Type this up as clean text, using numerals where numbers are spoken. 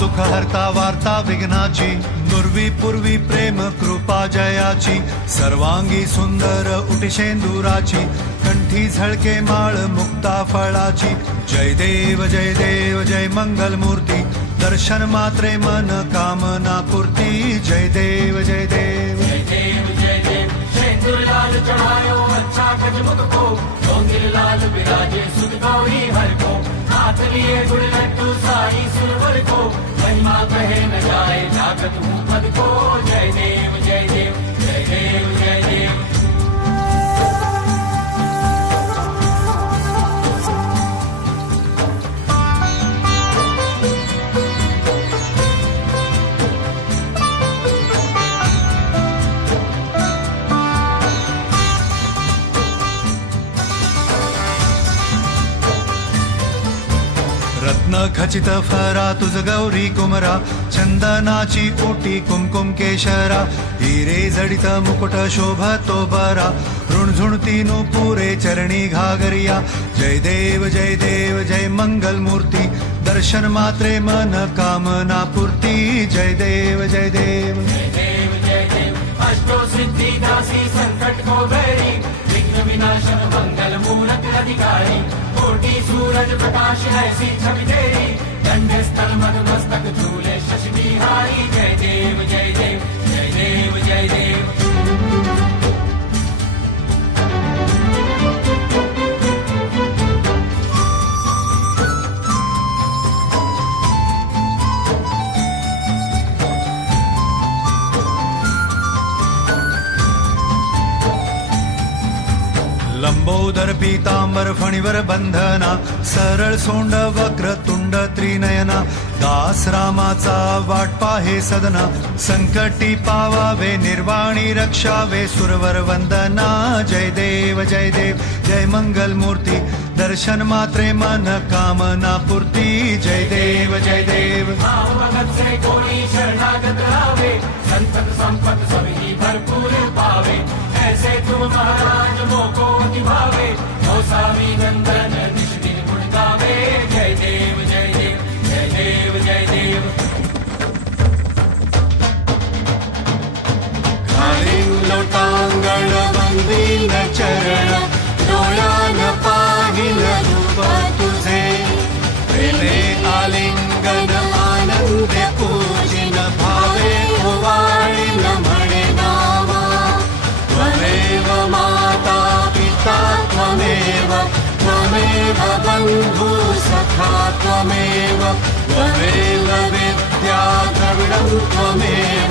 दुःख हरता वार्ता विघ्नाची, नुर्वी पूर्वी प्रेम कृपा जयाची, सर्वांगी सुंदर उटिशेंदुराची, कंठी झळके माळ मुक्ता फळाची. जय देव जय मंगल मूर्ती, दर्शन मात्रे मन कामना पूर्ती. जय देव जय देव शेंदूर लाल चढ़ायो अच्छा गजमुख को, डोंगिर लाल विराजे सुत गौरी हर को, हाथ लिए गुड़ लड्डू साई सुरवर को, महिमा कहे न जाए जागत हूँ पद को. जय देव जय देव जय देव जय देव. रत्न खचित फरा तुझ गौरी कुमरा, चंदनाची ओटी कुमकुम केशरा, हिरे जडित मुकुट शोभतो बरा, ऋणझुणती नुपुरे चरणी घागरिया. जय देव जय मंगल मूर्ती, दर्शन मात्रे मन कामना पूर्ती. जय देव जय देव जय देव. अष्टो सिद्धि दासी संकट को बैरी, विघ्न विनाशक मंगल मूलक अधिकारी, कोटि सूरज प्रकाश ऐसी छवि तेरी, दंड स्थल मद मस्तक झूले शशि बिहारी. जय देव जय देव जय देव जय देव. लंबोदर पीतांबर फणीवर बंधना, सरळ सोंड वक्र तुंड त्रिनयना, दास रामाचा वाट पाहे सदना, संकटी पावावे निर्वाणी रक्षावे सुरवर वंदना. जय देव जय मंगल मूर्ती, दर्शन मात्रे मन कामना पूर्ती. जय देव जय देव. भगत से कोई शरणागत आवे, संतत संपत सभी भरपूर पावे, ऐसे तुम महाराज मोको निभावे, मौसावी नंदन निश दिन गुण गावे. जय देव जय देव जय देव जय देव. खालीं लोटांगण वंदीन चरण, डोळ्यान पाहिन रूप तुझे, प्रेमे आलिंगन आनंदे पूजिन, भावे ओवाळीन म्हणे नावा. त्वमेव माता पिता त्वमेव, त्वमेव बंधु सखा त्वमेव, त्वमेव विद्या द्रविणं त्वमेव.